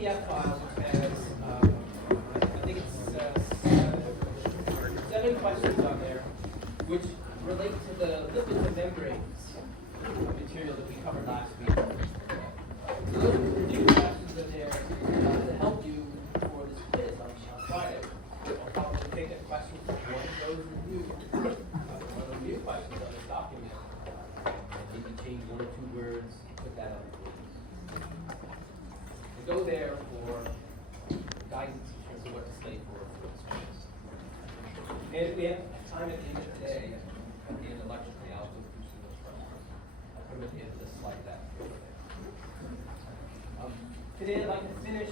PDF file which has, I think it's 7 questions on there, which relate to the lipids and membranes material that we covered last week. So those are the new questions in there to help you for this quiz on Friday. I'll probably take a question from one of those review questions on this document. Maybe change 1 or 2 words, put that on. Go there for guidance in terms of what to study for this quiz. And if we have time at the end of the day, at the end of the lecture today, I'll go through some of those questions. I'll put them at the end of this slide deck. Today I'd like to finish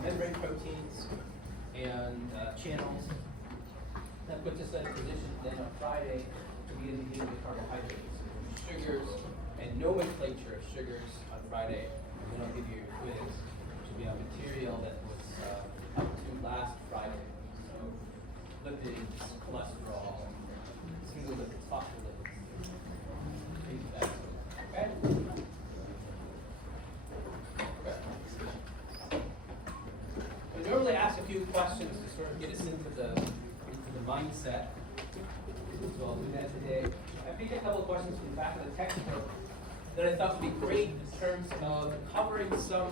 membrane proteins and channels. That puts us in a position then on Friday to begin dealing with carbohydrates, sugars, and nomenclature of sugars on Friday. And then I'll give you your quiz, which will be on material that was up to last Friday. So lipids, cholesterol, single lipids, phospholipids, things like that. Okay? I normally ask a few questions to sort of get us into the mindset. So I'll do that today. I picked a couple of questions from the back of the textbook that I thought would be great in terms of covering some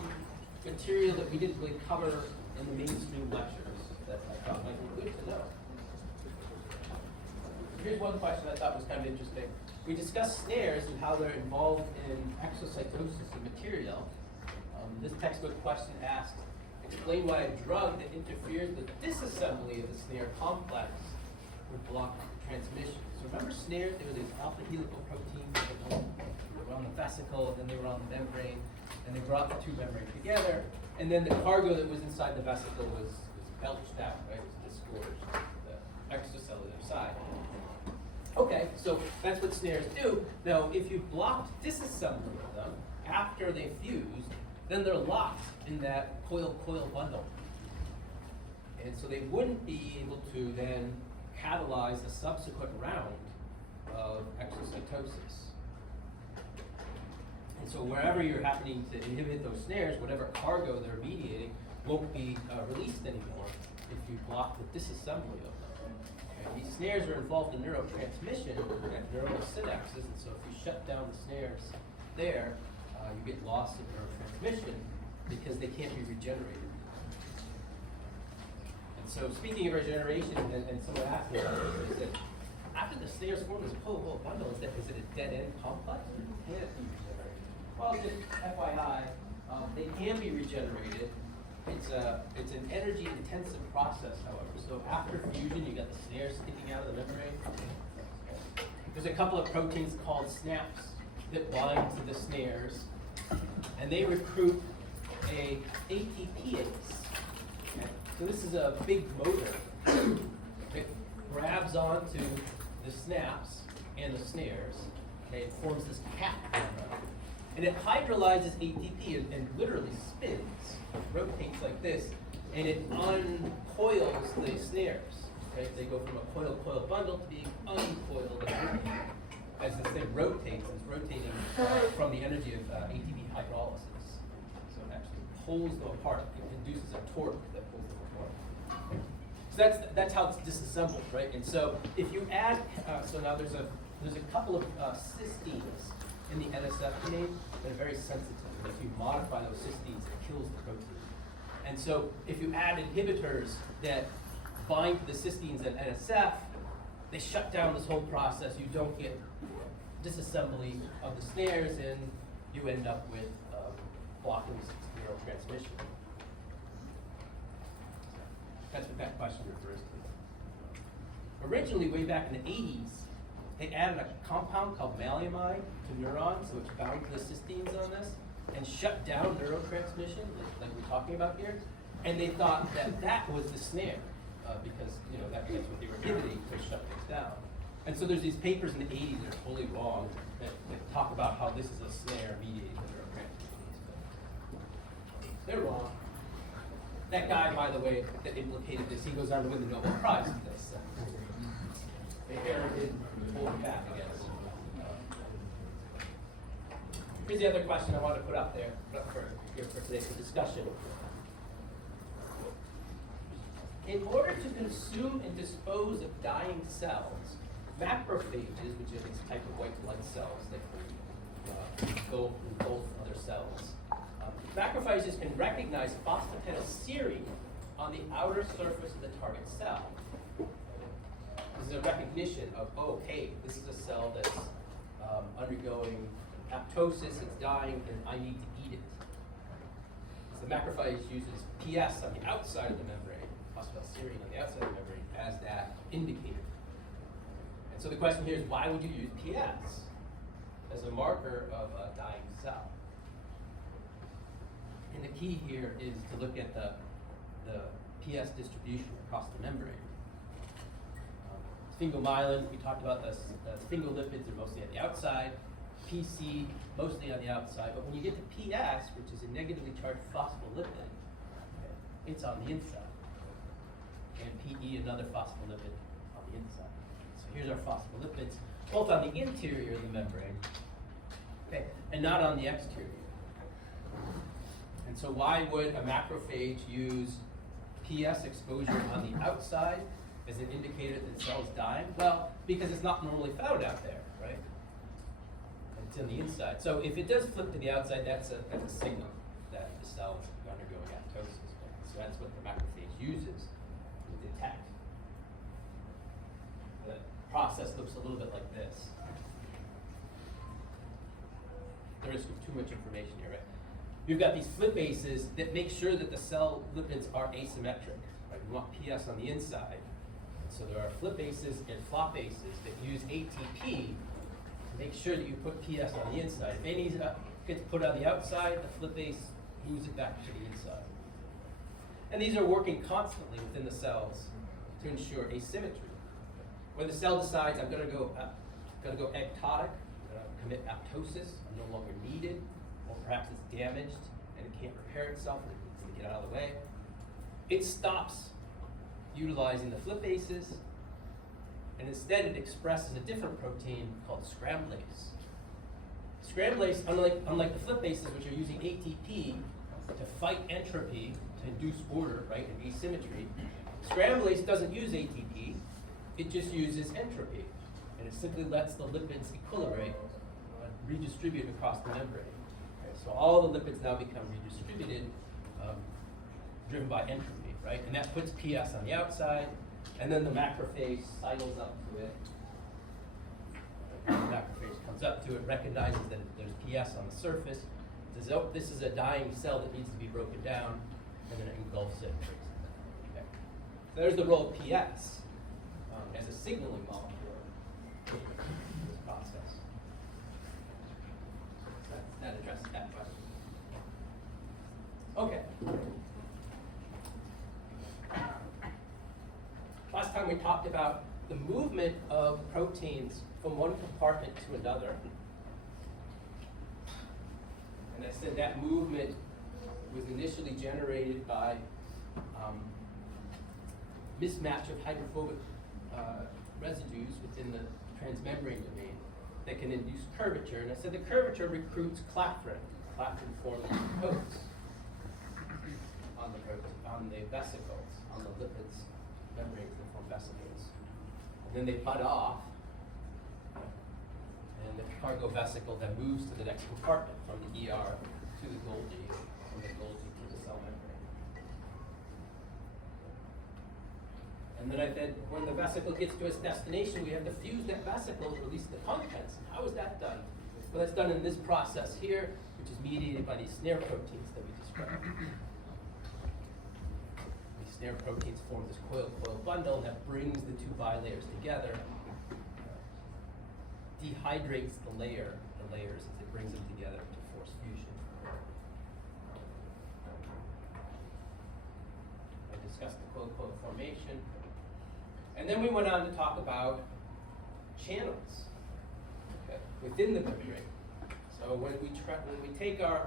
material that we didn't really cover in the mainstream lectures that I thought might be good to know. Here's one question I thought was kind of interesting. We discussed snares and how they're involved in exocytosis of material. This textbook question asked, explain why a drug that interferes with disassembly of the snare complex would block transmission. So remember snares, there were these alpha helical proteins that were on the vesicle, and then they were on the membrane, and they brought the 2 membranes together, and then the cargo that was inside the vesicle was belched out, right? It was disgorged, the extracellular side. Okay, so that's what snares do. Now, if you blocked disassembly of them after they fused, then they're locked in that coil-coil bundle. And so they wouldn't be able to then catalyze a subsequent round of exocytosis. And so wherever you're happening to inhibit those snares, whatever cargo they're mediating won't be released anymore if you block the disassembly of them. Okay? These snares are involved in neurotransmission at neuronal synapses, and so if you shut down the snares there, you get loss of neurotransmission because they can't be regenerated. And so speaking of regeneration, and someone asked me about this, they said, after the snares form this coil bundle, is it a dead-end complex? Or can it be regenerated? Well, just FYI, they can be regenerated. It's an energy-intensive process, however. So after fusion, you got the snares sticking out of the membrane. There's a couple of proteins called SNAPs that bind to the snares, and they recruit a ATPase. Okay? So this is a big motor that grabs onto the snaps and the snares. Okay? It forms this cap, and it hydrolyzes ATP and literally spins, rotates like this, and it uncoils the snares. Okay? They go from a coil-coil bundle to being uncoiled as this thing rotates. It's rotating from the energy of ATP hydrolysis. So it actually pulls them apart. It induces a torque that pulls them apart. So that's how it's disassembled, right? And so if you add, so now there's a couple of cysteines in the NSF domain that are very sensitive. And if you modify those cysteines, it kills the protein. And so if you add inhibitors that bind to the cysteines at NSF, they shut down this whole process. You don't get disassembly of the snares, and you end up with blocking neurotransmission. That's what that question refers to. Originally, way back in the 80s, they added a compound called maleimide to neurons, which bound to the cysteines on this, and shut down neurotransmission, like we're talking about here. And they thought that was the snare, because that's what they were inhibiting to shut things down. And so there's these papers in the 80s that are totally wrong that talk about how this is a snare mediated neurotransmission. They're wrong. That guy, by the way, that implicated this, he goes on to win the Nobel Prize for this. The error did hold him back, I guess. Here's the other question I want to put up there, here for today for discussion. In order to consume and dispose of dying cells, macrophages, which are these type of white blood cells that go in both other cells, macrophages can recognize phosphatidylserine on the outer surface of the target cell. This is a recognition of, oh, hey, this is a cell that's undergoing apoptosis, it's dying, and I need to eat it. So the macrophage uses PS on the outside of the membrane, phosphatidylserine on the outside of the membrane, as that indicator. And so the question here is, why would you use PS as a marker of a dying cell? And the key here is to look at the PS distribution across the membrane. Sphingomyelin, we talked about the sphingolipids are mostly on the outside, PC mostly on the outside, but when you get to PS, which is a negatively charged phospholipid, it's on the inside. And PE, another phospholipid on the inside. So here's our phospholipids, both on the interior of the membrane, okay, and not on the exterior. And so why would a macrophage use PS exposure on the outside as an indicator that the cell's dying? Well, because it's not normally found out there, right? It's on the inside. So if it does flip to the outside, that's a signal that the cell is undergoing apoptosis. Right? So that's what the macrophage uses to detect. The process looks a little bit like this. There is too much information here, right? You've got these flipases that make sure that the cell lipids are asymmetric. Right? We want PS on the inside. So there are flipases and flopases that use ATP to make sure that you put PS on the inside. If any gets put on the outside, the flipase moves it back to the inside. And these are working constantly within the cells to ensure asymmetry. When the cell decides I'm going to go ectotic, commit apoptosis, I'm no longer needed, or perhaps it's damaged and it can't repair itself and it needs to get out of the way, it stops utilizing the flipases, and instead it expresses a different protein called scramblase. Scramblase, unlike the flipases, which are using ATP to fight entropy, to induce order, right, and asymmetry, scramblase doesn't use ATP, it just uses entropy, and it simply lets the lipids equilibrate, redistribute across the membrane. Okay, so all the lipids now become redistributed, driven by entropy, right? And that puts PS on the outside, and then the macrophage sidles up to it. The macrophage comes up to it, recognizes that there's PS on the surface, says, oh, this is a dying cell that needs to be broken down, and then it engulfs it. Okay. So there's the role of PS as a signaling molecule in this process. So that addresses that question. Okay. Last time we talked about the movement of proteins from one compartment to another. And I said that movement was initially generated by mismatch of hydrophobic residues within the transmembrane domain that can induce curvature. And I said the curvature recruits clathrin. Clathrin forms coats on the vesicles, on the lipids membranes that form vesicles. And then they bud off, and the cargo vesicle then moves to the next compartment from the ER to the Golgi, from the Golgi to the cell membrane. And then I said, when the vesicle gets to its destination, we have to fuse that vesicle to release the contents. How is that done? Well, that's done in this process here, which is mediated by these snare proteins that we described. These snare proteins form this coil-coil bundle that brings the two bilayers together, dehydrates the layers as it brings them together to force fusion. I discussed the coil-coil formation. And then we went on to talk about channels within the membrane. So when we take our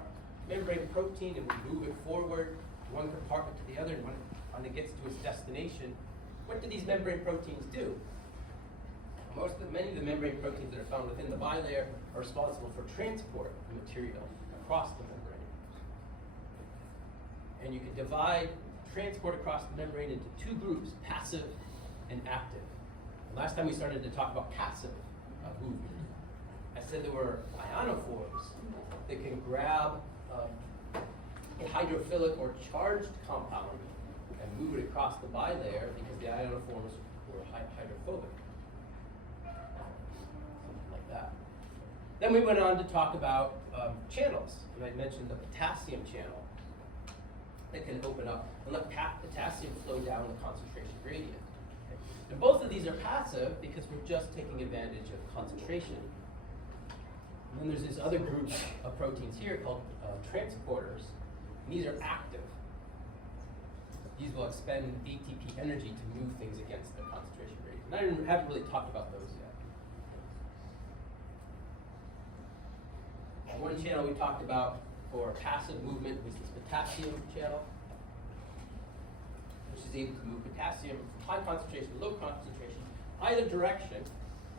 membrane protein and we move it forward one compartment to the other, and when it gets to its destination, what do these membrane proteins do? Many of the membrane proteins that are found within the bilayer are responsible for transport of material across the membrane. And you can divide transport across the membrane into two groups, passive and active. Last time we started to talk about passive movement. I said there were ionophores that can grab a hydrophilic or charged compound and move it across the bilayer because the ionophores were hydrophobic. Something like that. Then we went on to talk about channels, and I mentioned the potassium channel that can open up and let potassium flow down the concentration gradient. Okay. And both of these are passive because we're just taking advantage of concentration. And then there's this other group of proteins here called transporters, and these are active. These will expend ATP energy to move things against the concentration gradient. And I haven't really talked about those yet. One channel we talked about for passive movement was this potassium channel, which is able to move potassium from high concentration to low concentration, either direction,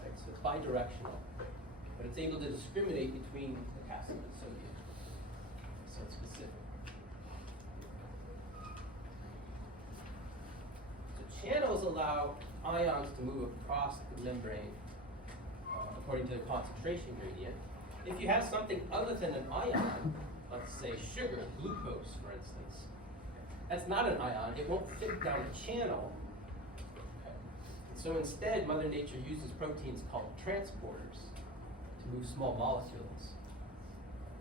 right? So it's bidirectional, but it's able to discriminate between potassium and sodium. So it's specific. So channels allow ions to move across the membrane according to the concentration gradient. If you have something other than an ion, let's say sugar, glucose, for instance, that's not an ion. It won't fit down a channel. Okay. So instead, Mother Nature uses proteins called transporters to move small molecules.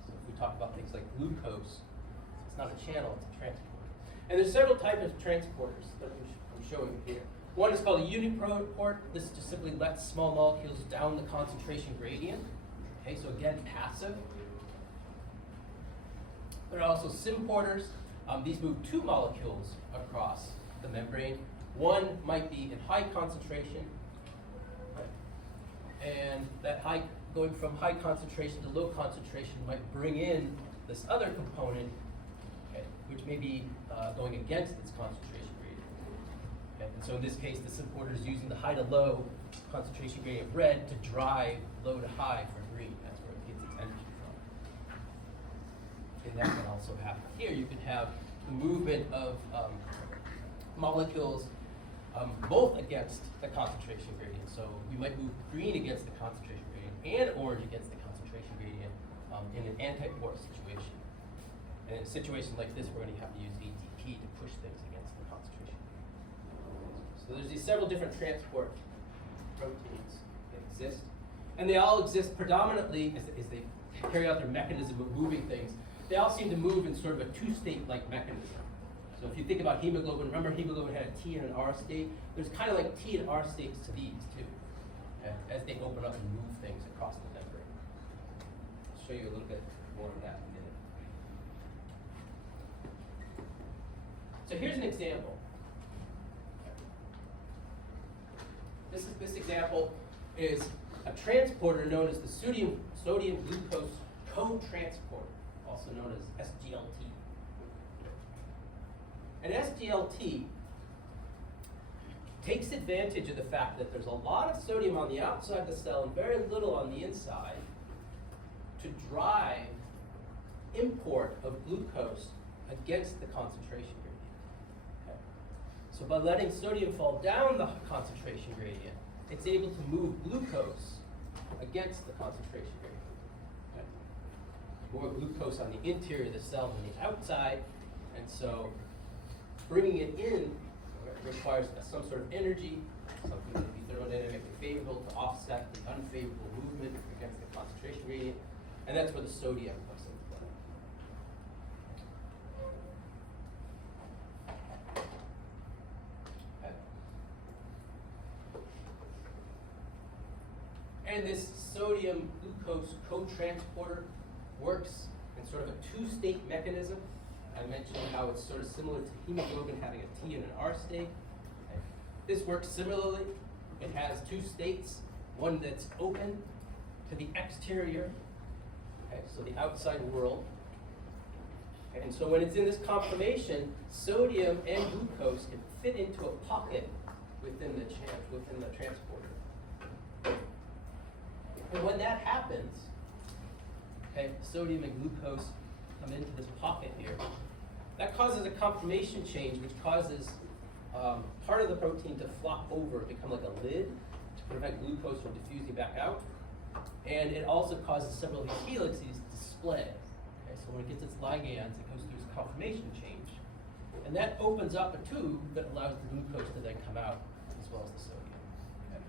So if we talk about things like glucose, it's not a channel, it's a transporter. And there's several types of transporters that I'm showing here. One is called a uniport. This just simply lets small molecules down the concentration gradient. Okay, so again, passive. There are also symporters. These move two molecules across the membrane. One might be in high concentration, right? And that going from high concentration to low concentration might bring in this other component, okay, which may be going against its concentration gradient. Okay? And so in this case, the symporter is using the high to low concentration gradient of red to drive low to high for green. That's where it gets its energy from. And that can also happen here. You can have the movement of molecules both against the concentration gradient. So we might move green against the concentration gradient and orange against the concentration gradient in an antipore situation. And in a situation like this, we're going to have to use ATP to push things against the concentration gradient. So there's these several different transport proteins that exist. And they all exist predominantly as they carry out their mechanism of moving things. They all seem to move in sort of a two-state-like mechanism. So if you think about hemoglobin, remember hemoglobin had a T and an R state? There's kind of like T and R states to these too, okay, as they open up and move things across the membrane. I'll show you a little bit more of that in a minute. So here's an example. This example is a transporter known as the sodium glucose cotransporter, also known as SGLT. And SGLT takes advantage of the fact that there's a lot of sodium on the outside of the cell and very little on the inside to drive import of glucose against the concentration gradient. Okay. So by letting sodium fall down the concentration gradient, it's able to move glucose against the concentration gradient. Okay. More glucose on the interior of the cell than the outside, and so bringing it in requires some sort of energy, something that would be thermodynamically favorable to offset the unfavorable movement against the concentration gradient, and that's where the sodium comes into play. Okay. And this sodium glucose cotransporter works in sort of a two-state mechanism. I mentioned how it's sort of similar to hemoglobin having a T and an R state. Okay. This works similarly. It has two states, one that's open to the exterior, okay, so the outside world. Okay. And so when it's in this conformation, sodium and glucose can fit into a pocket within the transporter. And when that happens, okay, sodium and glucose come into this pocket here. That causes a conformation change, which causes part of the protein to flop over, become like a lid to prevent glucose from diffusing back out. And it also causes several of these helices to split. Okay, so when it gets its ligands, it goes through this conformation change. And that opens up a tube that allows the glucose to then come out, as well as the sodium. Okay.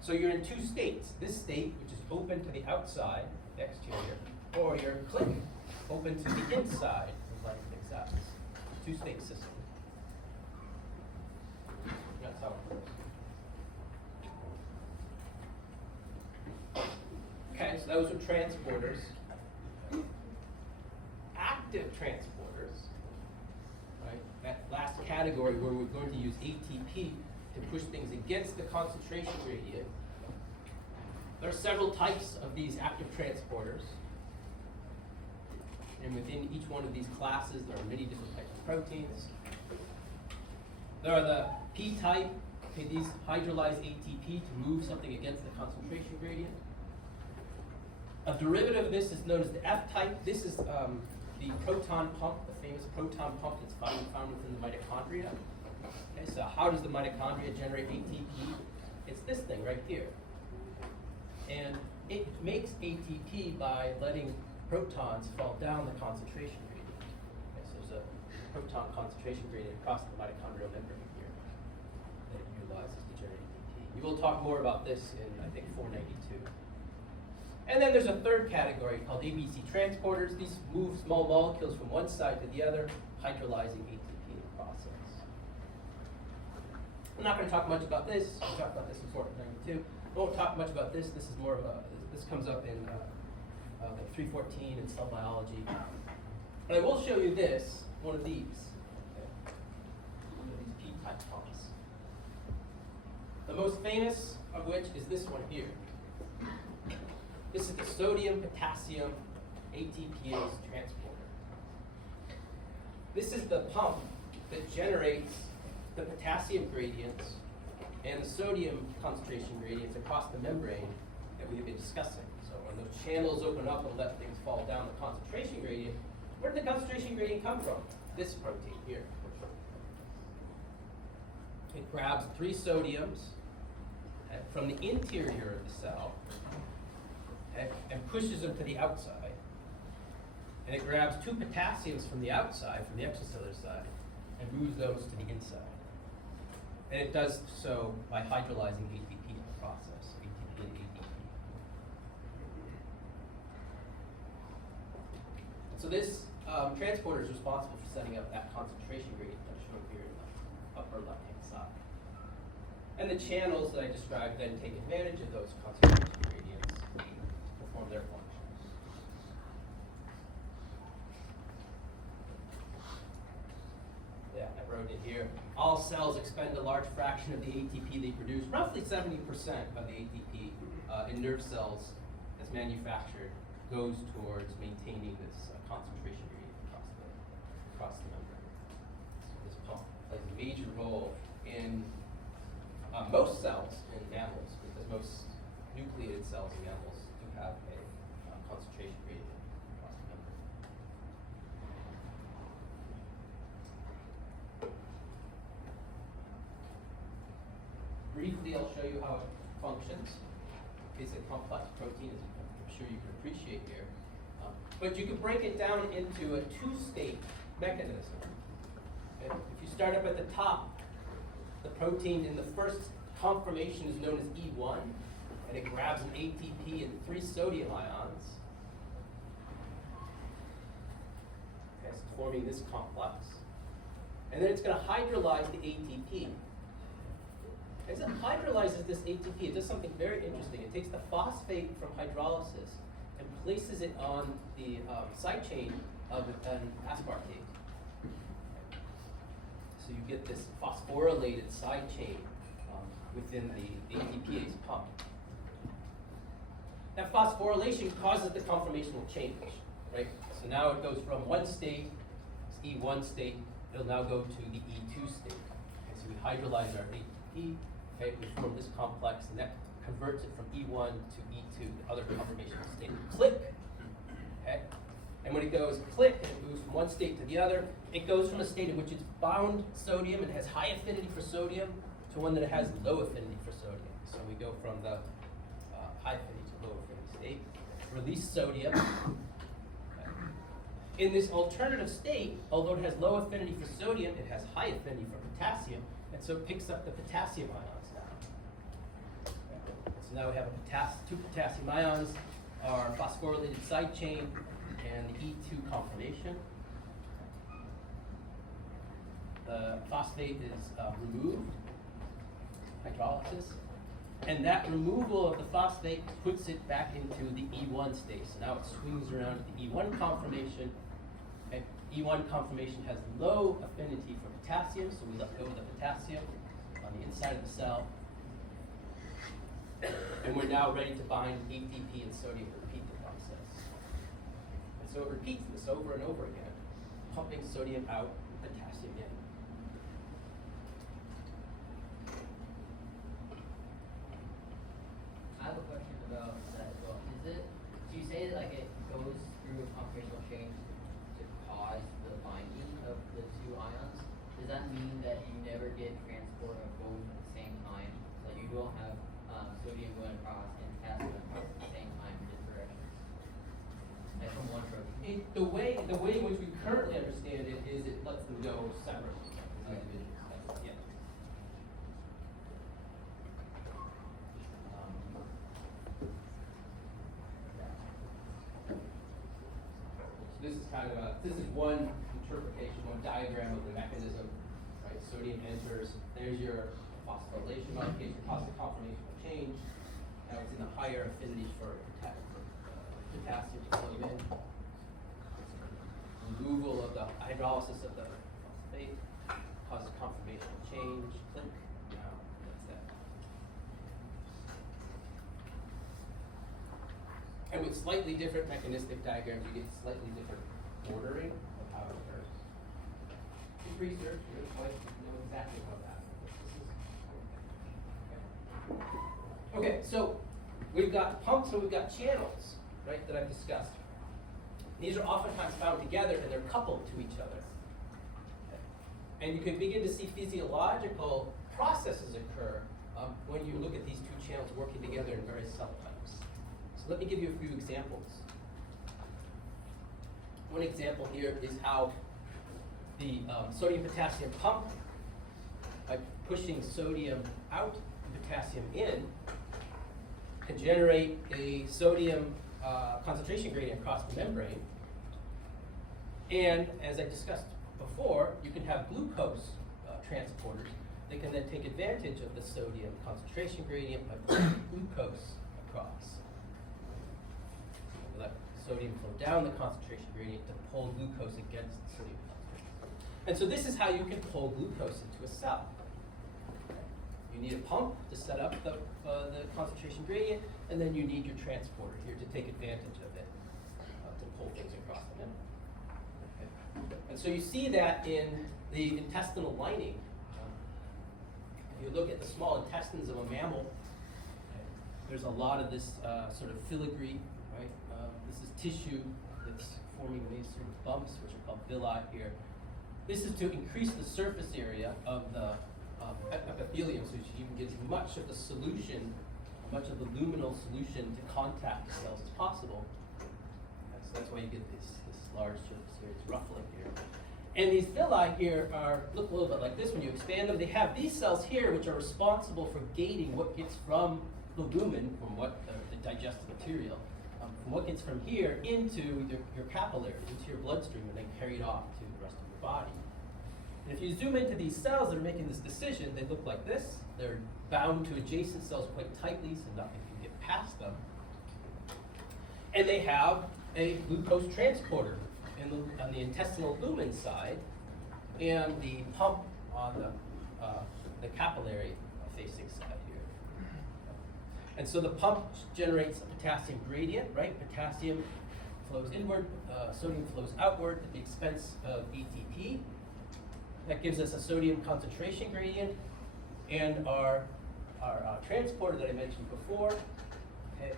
So you're in two states. This state, which is open to the outside, the exterior, or you're click, open to the inside, letting things out. Two-state system. That's how it works. Okay, so those are transporters. Active transporters, right? That last category where we're going to use ATP to push things against the concentration gradient. There are several types of these active transporters. And within each one of these classes, there are many different types of proteins. There are the P-type, okay, these hydrolyze ATP to move something against the concentration gradient. A derivative of this is known as the F-type. This is the proton pump, the famous proton pump that's found within the mitochondria. Okay, so how does the mitochondria generate ATP? It's this thing right here. And it makes ATP by letting protons fall down the concentration gradient. Okay, so there's a proton concentration gradient across the mitochondrial membrane here that it utilizes to generate ATP. You will talk more about this in, I think, 492. And then there's a third category called ABC transporters. These move small molecules from one side to the other, hydrolyzing ATP in the process. I'm not going to talk much about this. We'll talk about this in 492. I won't talk much about this. This is more of a, this comes up in like 314 in cell biology. But I will show you this, one of these. Okay. One of these P-type pumps. The most famous of which is this one here. This is the sodium potassium ATPase transporter. This is the pump that generates the potassium gradients and the sodium concentration gradients across the membrane that we have been discussing. So when those channels open up and let things fall down the concentration gradient, where did the concentration gradient come from? This protein here. It grabs 3 sodiums from the interior of the cell and pushes them to the outside. And it grabs 2 potassiums from the outside, from the extracellular side, and moves those to the inside. And it does so by hydrolyzing ATP in the process, ATP and ADP. So this transporter is responsible for setting up that concentration gradient that's shown here in the upper left-hand side. And the channels that I described then take advantage of those concentration gradients to perform their functions. Yeah, I wrote it here. All cells expend a large fraction of the ATP they produce. Roughly 70% of the ATP in nerve cells that's manufactured goes towards maintaining this concentration gradient across the membrane. So this pump plays a major role in most cells in mammals, because most nucleated cells in mammals do have a concentration gradient across the membrane. Briefly, I'll show you how it functions. It's a complex protein, as I'm sure you can appreciate here. But you can break it down into a 2-state mechanism. Okay? If you start up at the top, the protein in the first conformation is known as E1, and it grabs an ATP and 3 sodium ions. Okay, it's forming this complex. And then it's going to hydrolyze the ATP. As it hydrolyzes this ATP, it does something very interesting. It takes the phosphate from hydrolysis and places it on the side chain of an aspartate. So you get this phosphorylated side chain within the ATPase pump. That phosphorylation causes the conformational change, right? So now it goes from one state, this E1 state, it'll now go to the E2 state. Okay, so we hydrolyze our ATP, okay, we form this complex, and that converts it from E1 to E2, the other conformational state. Click, okay? And when it goes click, and it moves from one state to the other, it goes from a state in which it's bound sodium and has high affinity for sodium to one that has low affinity for sodium. So we go from the high affinity to low affinity state. Release sodium. In this alternative state, although it has low affinity for sodium, it has high affinity for potassium, and so it picks up the potassium ions now. So now we have two potassium ions, our phosphorylated side chain, and the E2 conformation. The phosphate is removed, hydrolysis, and that removal of the phosphate puts it back into the E1 state. So now it swings around to the E1 conformation. Okay. E1 conformation has low affinity for potassium, so we let go of the potassium on the inside of the cell. And we're now ready to bind ATP and sodium to repeat the process. And so it repeats this over and over again, pumping sodium out, potassium in. I have a question about that as well. Is it, so you say that like it goes through a conformational change to cause the binding of the two ions? Does that mean that you never get transport of both at the same time? Like you don't have sodium going across and potassium going across at the same time in different directions? Like from one protein? The way in which we currently understand it is it lets them go separately. Okay. Yeah. So this is kind of this is one interpretation, one diagram of the mechanism, right? Sodium enters, there's your phosphorylation modification, positive conformational change. Now it's in the higher affinities for potassium to flow in. Removal of the hydrolysis of the phosphate causes conformational change. Click. Now that's that. And with slightly different mechanistic diagrams, you get slightly different ordering of how it occurs. Just research, you're quite know exactly how that works. Okay, so we've got pumps and we've got channels, right, that I've discussed. These are oftentimes found together and they're coupled to each other. And you can begin to see physiological processes occur when you look at these two channels working together in various cell types. So let me give you a few examples. One example here is how the sodium-potassium pump, by pushing sodium out and potassium in, can generate a sodium concentration gradient across the membrane. And as I discussed before, you can have glucose transporters that can then take advantage of the sodium concentration gradient by pushing glucose across. Let sodium flow down the concentration gradient to pull glucose against the sodium concentration. And so this is how you can pull glucose into a cell. You need a pump to set up the concentration gradient, and then you need your transporter here to take advantage of it, to pull things across the membrane. Okay. And so you see that in the intestinal lining. If you look at the small intestines of a mammal, there's a lot of this sort of filigree, right? This is tissue that's forming these sort of bumps, which are called villi here. This is to increase the surface area of the epithelium, so you can get as much of the solution, much of the luminal solution to contact the cells as possible. So that's why you get this large surface area, it's ruffling here. And these villi here look a little bit like this when you expand them. They have these cells here which are responsible for gating what gets from the lumen, from what the digested material, from what gets from here into your capillaries, into your bloodstream, and then carried off to the rest of your body. And if you zoom into these cells that are making this decision, they look like this. They're bound to adjacent cells quite tightly, so nothing can get past them. And they have a glucose transporter on the intestinal lumen side, and the pump on the capillary facing side here. And so the pump generates a potassium gradient, right? Potassium flows inward, sodium flows outward at the expense of ATP. That gives us a sodium concentration gradient, and our our transporter that I mentioned before. Okay,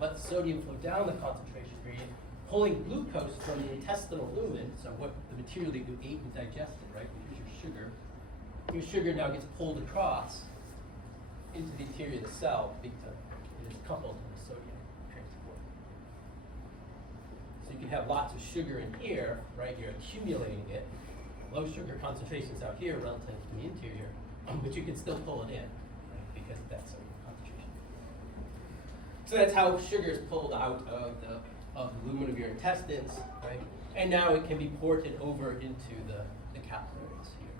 let the sodium flow down the concentration gradient, pulling glucose from the intestinal lumen, so what the material that you ate and digested, right? Here's your sugar. Your sugar now gets pulled across into the interior of the cell because it is coupled to the sodium transport. So you can have lots of sugar in here, right? You're accumulating it. Low sugar concentrations out here relative to the interior, but you can still pull it in, right? Because of that sodium concentration. So that's how sugar is pulled out of the lumen of your intestines, right? And now it can be ported over into the capillaries here.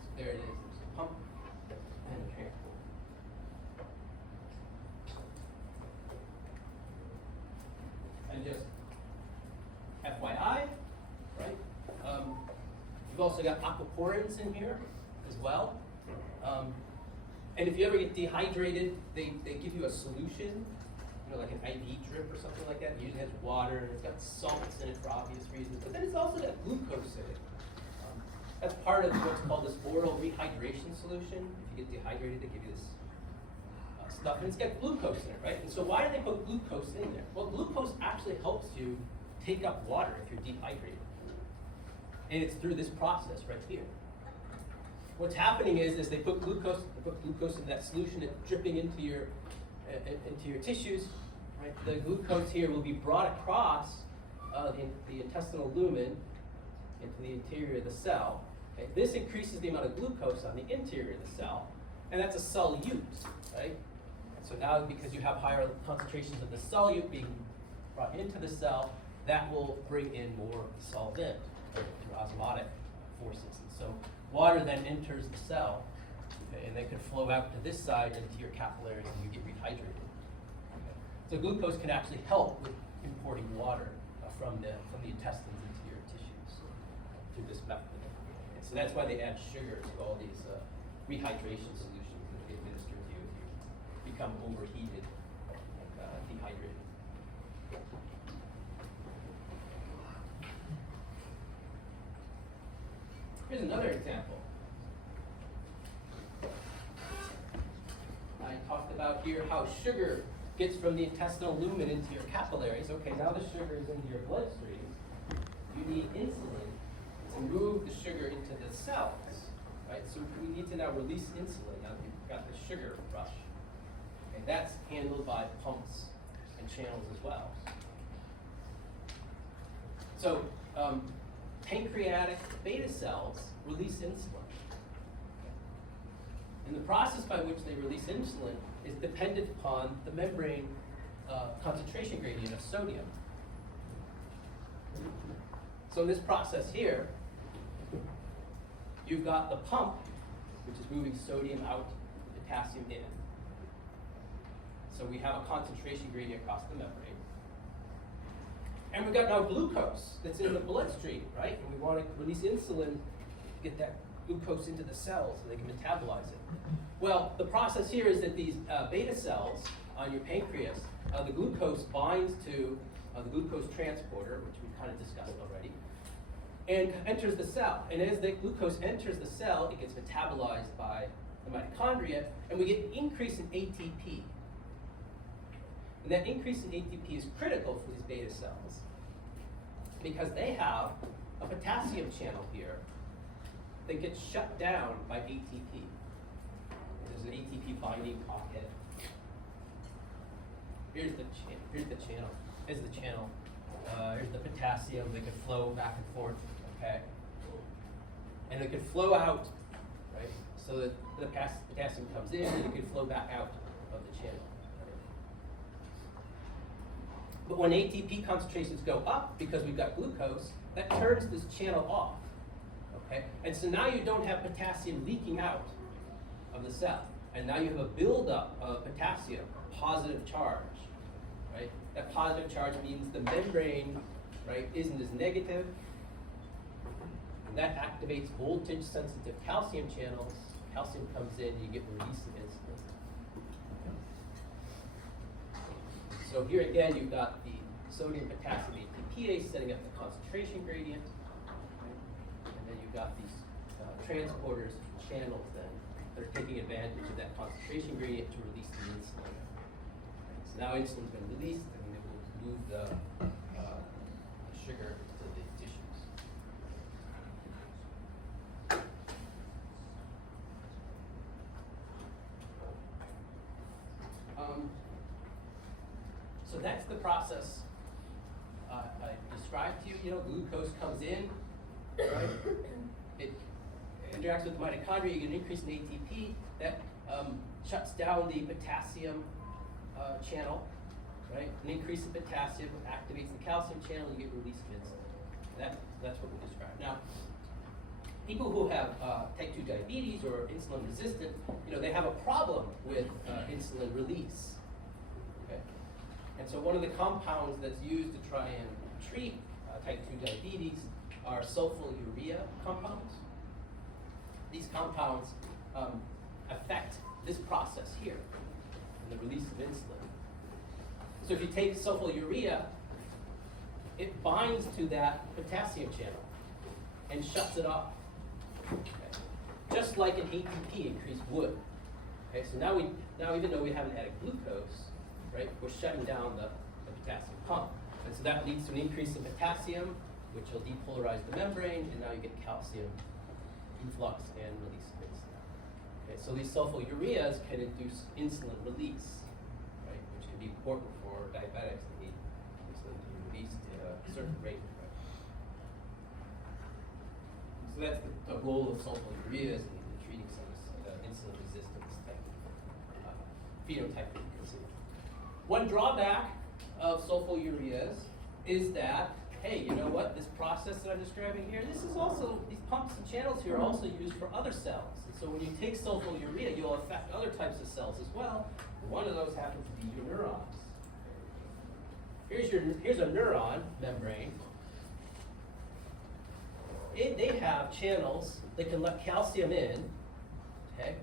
So there it is. There's a pump and a transport. And just FYI, right? You've also got aquaporins in here as well. And if you ever get dehydrated, they give you a solution, like an IV drip or something like that. It usually has water and it's got salts in it for obvious reasons, but then it's also got glucose in it. That's part of what's called this oral rehydration solution. If you get dehydrated, they give you this stuff, and it's got glucose in it, right? And so why do they put glucose in there? Well, glucose actually helps you take up water if you're dehydrated. And it's through this process right here. What's happening is they put glucose in that solution, it's dripping into your tissues, right? The glucose here will be brought across the intestinal lumen into the interior of the cell. Okay? This increases the amount of glucose on the interior of the cell, and that's a solute, right? And so now, because you have higher concentrations of the solute being brought into the cell, that will bring in more solvent through osmotic forces. And so water then enters the cell, okay, and then can flow out to this side into your capillaries and you get rehydrated. Okay. So glucose can actually help with importing water from the intestines into your tissues through this method. And so that's why they add sugar to all these rehydration solutions that they administer to you if you become overheated, dehydrated. Here's another example. I talked about here how sugar gets from the intestinal lumen into your capillaries. Okay, now the sugar is into your bloodstream. You need insulin to move the sugar into the cells, right? So we need to now release insulin now that you've got the sugar rush. And that's handled by pumps and channels as well. So, pancreatic beta cells release insulin. And the process by which they release insulin is dependent upon the membrane concentration gradient of sodium. So in this process here, you've got the pump, which is moving sodium out, potassium in. So we have a concentration gradient across the membrane. And we've got now glucose that's in the bloodstream, right? And we want to release insulin to get that glucose into the cells so they can metabolize it. Well, the process here is that these beta cells on your pancreas, the glucose binds to the glucose transporter, which we kind of discussed already, and enters the cell. And as the glucose enters the cell, it gets metabolized by the mitochondria, and we get increase in ATP. And that increase in ATP is critical for these beta cells because they have a potassium channel here that gets shut down by ATP. There's an ATP binding pocket. Here's the channel. Here's the channel. Here's the potassium that can flow back and forth. Okay, and it can flow out, right? So that the potassium comes in and it can flow back out of the channel. But when ATP concentrations go up, because we've got glucose, that turns this channel off, okay? And so now you don't have potassium leaking out of the cell. And now you have a buildup of potassium, positive charge, right? That positive charge means the membrane, right, isn't as negative. And that activates voltage-sensitive calcium channels. Calcium comes in, you get release of insulin. So here again, you've got the sodium potassium ATPase setting up the concentration gradient. And then you've got these transporters, channels then, that are taking advantage of that concentration gradient to release the insulin. So now insulin's been released, and it will move the sugar to the tissues. So that's the process I described to you. You know, glucose comes in, right? It interacts with the mitochondria. You get an increase in ATP that shuts down the potassium channel, right? An increase in potassium activates the calcium channel. You get release of insulin. That's what we described. Now, people who have type 2 diabetes or insulin resistant, you know, they have a problem with insulin release. Okay? And so one of the compounds that's used to try and treat type 2 diabetes are sulfonylurea compounds. These compounds affect this process here, in the release of insulin. So if you take sulfonylurea, it binds to that potassium channel and shuts it off. Okay. Just like an ATP increase would. Okay, so now even though we haven't added glucose, right, we're shutting down the potassium pump. And so that leads to an increase in potassium, which will depolarize the membrane, and now you get calcium influx and release of insulin. Okay, so these sulfonylureas can induce insulin release, right, which can be important for diabetics that need insulin to be released at a certain rate. Right? So that's the role of sulfonylureas in treating some insulin resistance type phenotype that you can see. One drawback of sulfonylureas is that, hey, you know what? This process that I'm describing here, this is also, these pumps and channels here are also used for other cells. And so when you take sulfonylurea, you'll affect other types of cells as well. One of those happens to be your neurons. Here's a neuron membrane. They have channels that can let calcium in, okay?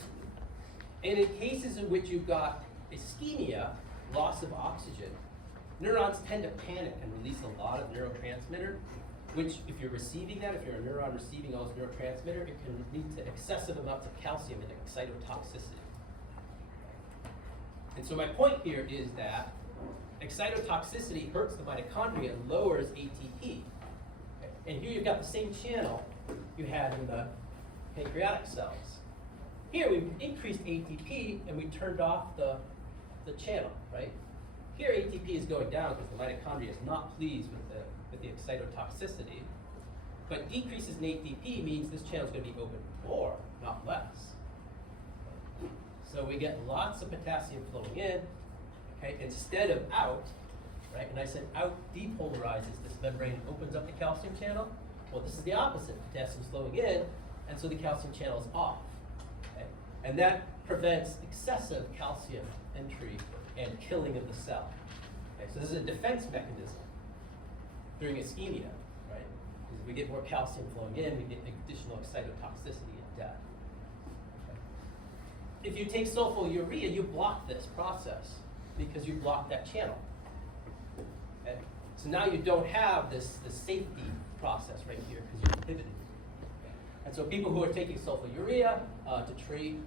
And in cases in which you've got ischemia, loss of oxygen, neurons tend to panic and release a lot of neurotransmitter, which if you're receiving that, if you're a neuron receiving all this neurotransmitter, it can lead to excessive amounts of calcium and excitotoxicity. And so my point here is that excitotoxicity hurts the mitochondria and lowers ATP. And here you've got the same channel you had in the pancreatic cells. Here we've increased ATP and we turned off the channel, right? Here ATP is going down because the mitochondria is not pleased with the excitotoxicity. But decreases in ATP means this channel is going to be open more, not less. So we get lots of potassium flowing in, okay, instead of out, right? And I said out depolarizes this membrane and opens up the calcium channel. Well, this is the opposite. Potassium's flowing in, and so the calcium channel is off. Okay? And that prevents excessive calcium entry and killing of the cell. Okay? So this is a defense mechanism during ischemia, right? Because we get more calcium flowing in, we get additional excitotoxicity and death. Okay? If you take sulfonylurea, you block this process because you block that channel. Okay? So now you don't have this safety process right here because you're inhibited. And so people who are taking sulfonylurea to treat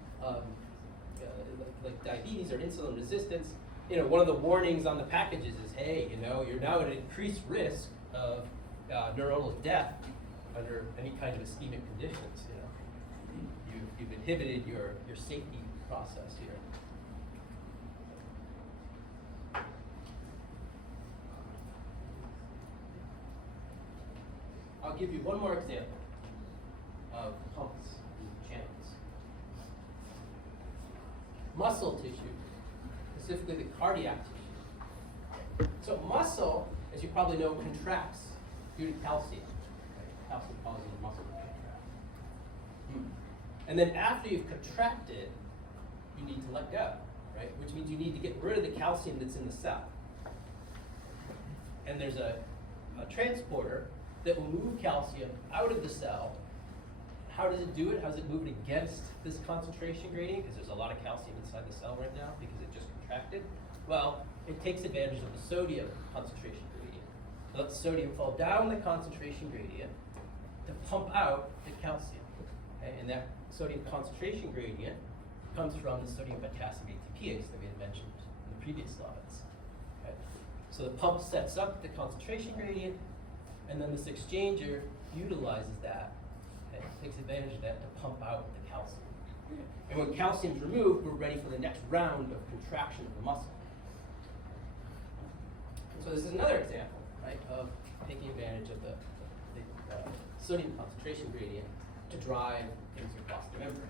like diabetes or insulin resistance, you know, one of the warnings on the packages is, hey, you know, you're now at an increased risk of neuronal death under any kind of ischemic conditions. You know, you've inhibited your safety process here. I'll give you one more example of pumps and channels. Muscle tissue, specifically the cardiac tissue. So muscle, as you probably know, contracts due to calcium. Right? Calcium causes muscle to contract. And then after you've contracted, you need to let go, right? Which means you need to get rid of the calcium that's in the cell. And there's a transporter that will move calcium out of the cell. How does it do it? How does it move it against this concentration gradient? Because there's a lot of calcium inside the cell right now because it just contracted. Well, it takes advantage of the sodium concentration gradient. Let the sodium fall down the concentration gradient to pump out the calcium. Okay? And that sodium concentration gradient comes from the sodium potassium ATPase that we had mentioned in the previous slides. Okay? So the pump sets up the concentration gradient, and then this exchanger utilizes that, okay? Takes advantage of that to pump out the calcium. And when calcium is removed, we're ready for the next round of contraction of the muscle. So this is another example, right, of taking advantage of the sodium concentration gradient to drive things across the membrane.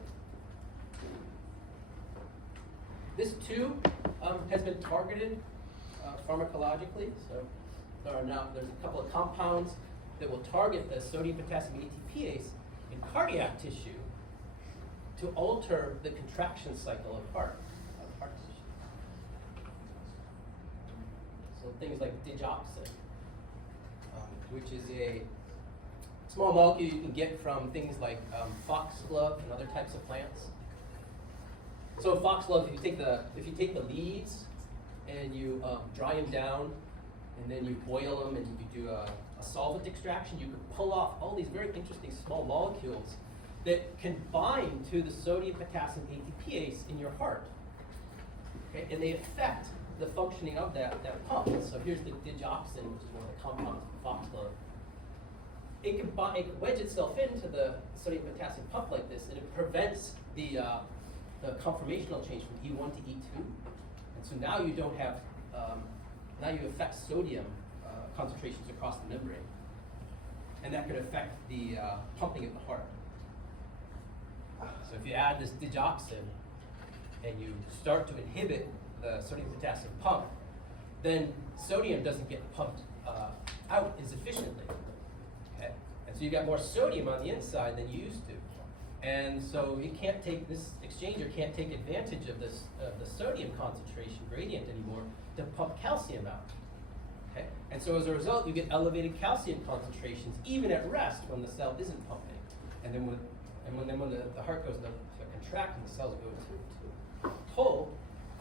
This too has been targeted pharmacologically. So there's a couple of compounds that will target the sodium potassium ATPase in cardiac tissue to alter the contraction cycle of heart tissue. So things like digoxin, which is a small molecule you can get from things like foxglove and other types of plants. So foxglove, if you take the leaves and you dry them down, and then you boil them and you do a solvent extraction, you can pull off all these very interesting small molecules that can bind to the sodium potassium ATPase in your heart. Okay? And they affect the functioning of that pump. So here's the digoxin, which is one of the compounds of foxglove. It can wedge itself into the sodium potassium pump like this, and it prevents the conformational change from E1 to E2. And so now you don't have, now you affect sodium concentrations across the membrane. And that could affect the pumping of the heart. So if you add this digoxin and you start to inhibit the sodium potassium pump, then sodium doesn't get pumped out as efficiently. Okay? And so you got more sodium on the inside than you used to. And so it can't take, this exchanger can't take advantage of this the sodium concentration gradient anymore to pump calcium out. Okay? And so as a result, you get elevated calcium concentrations even at rest when the cell isn't pumping. And then when the heart goes to contract and the cells go to pull,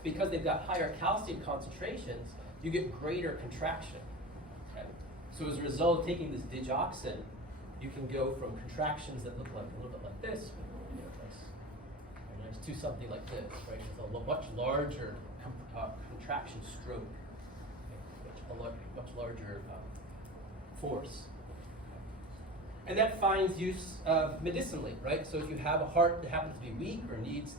because they've got higher calcium concentrations, you get greater contraction. Okay? So as a result of taking this digoxin, you can go from contractions that look like a little bit like this, to something like this, right? It's a much larger contraction stroke, okay? much larger force. And that finds use medicinally, right? So if you have a heart that happens to be weak or needs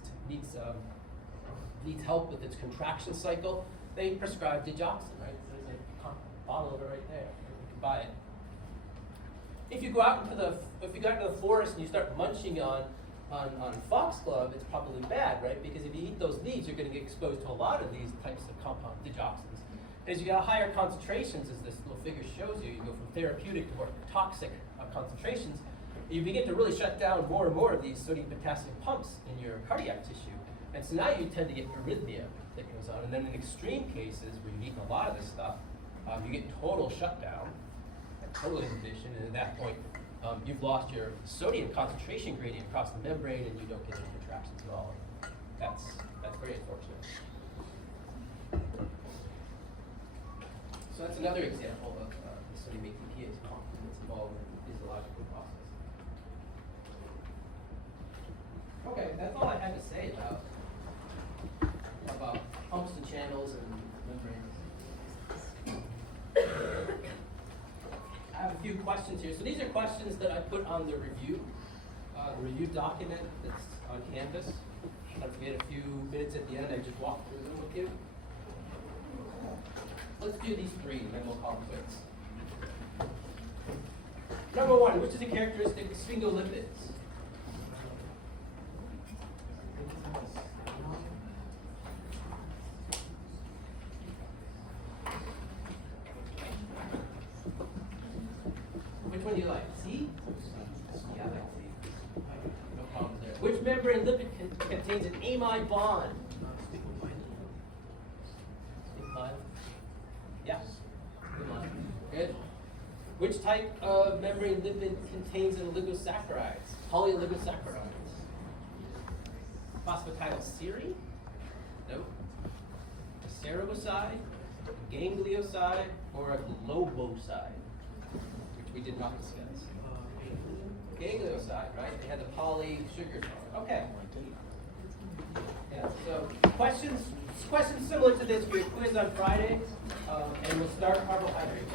help with its contraction cycle, they prescribe digoxin, right? So there's a bottle of it right there. You can buy it. If you go out into the forest and you start munching on foxglove, it's probably bad, right? Because if you eat those leaves, you're going to get exposed to a lot of these types of compound digoxins. And as you get higher concentrations, as this little figure shows you, you go from therapeutic to more toxic concentrations, you begin to really shut down more and more of these sodium potassium pumps in your cardiac tissue. And so now you tend to get arrhythmia that goes on. And then in extreme cases where you've eaten a lot of this stuff, you get total shutdown, total inhibition, and at that point, you've lost your sodium concentration gradient across the membrane, and you don't get any contractions at all. That's very unfortunate. So that's another example of the sodium ATPase pump that's involved in the physiological process. Okay, that's all I had to say about pumps and channels and membranes. I have a few questions here. So these are questions that I put on the review document that's on Canvas. And if we had a few minutes at the end, I just walk through them with you. Let's do these three, and then we'll call them quits. Number one, which is a characteristic of sphingolipids? Which one do you like? C? Yeah, I like C. No problems there. Which membrane lipid contains an amide bond? Yeah. Good. Which type of membrane lipid contains oligosaccharides? Polyoligosaccharides. Phosphatidylserine? Nope. A ceraboside, a ganglioside, or a globoside? Which we did not discuss? Ganglioside, right? They had the poly sugars on it. Okay. Yeah, so questions similar to this, we have quiz on Friday, and we'll start carbohydrates.